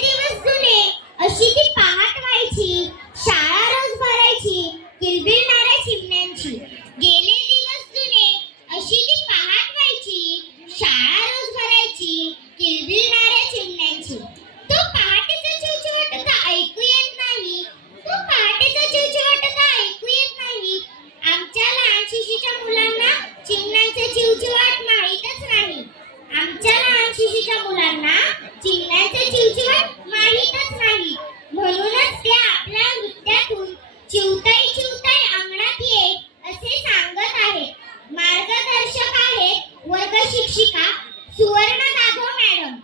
दिवस जुने अशी ती पहाट व्हायची, शाळा रोज भरायची किलबिलणाऱ्या चिमण्यांची. गेले दिवस जुने अशी ती पहाट व्हायची, शाळा रोज भरायची किलबिलणाऱ्या चिमण्यांची. तो पहाटेचा चिवचिवाट आता ऐकू येत नाही, तो पहाटेचा चिवचिवाट आता ऐकू येत नाही. आमच्या लहान शिशीच्या मुलांना चिमण्यांचे चिवचिवाट माहीतच नाही. आमच्या लहान शिशीच्या मुलांना चिमण्यांचे चिवचिवाट माहीतच नाही. म्हणूनच ते आपल्या नृत्यातून चिवताई चिवताई अंगणात ये असे सांगत आहेत. मार्गदर्शक आहेत वर्ग शिक्षिका सुवर्ण जाधव मॅडम.